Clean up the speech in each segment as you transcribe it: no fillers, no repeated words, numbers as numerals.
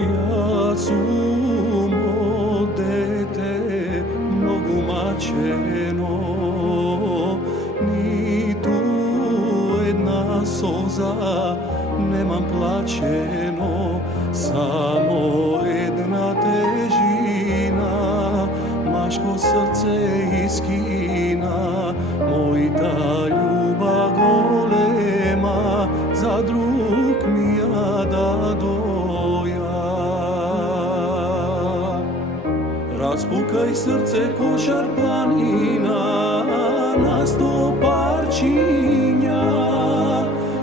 Јас сум од дете многу мачено, ниту една соза немам плачено, само една тежина машко срце искина. Мојта љуба голема за друг ми ја дадоја. Распукај срце кошар планина на 100 парчиња,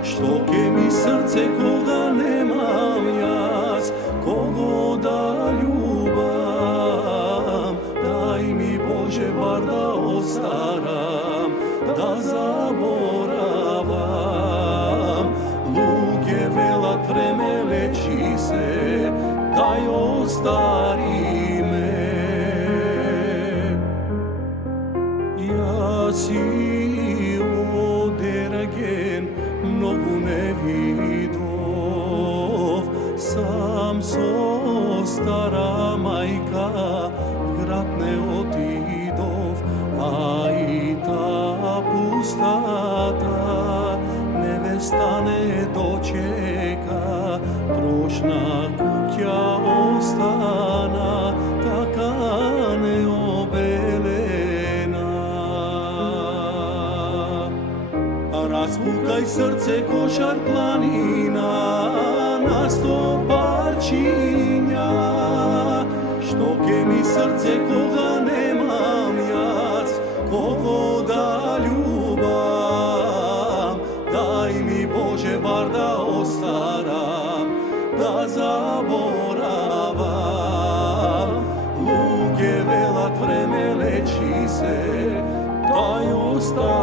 што ке ми срце кога немам јас кого да љубам. Дај ми Боже бар да остарам, да заборавам. Луѓе велат време лечи се, дај остари ме. Јас и одерген многу не видов, сам со стара мајка в град не отидов, а и таа пустата невеста не дочека. Трошна куќа остана така необелена. Распукај срце кошар планина на 100 парчиња, што ке ми срце кога немам јас кого да љубам. Дај ми Боже бар да остарам, да заборавам. Луѓе велат време лечи се, дај остарам.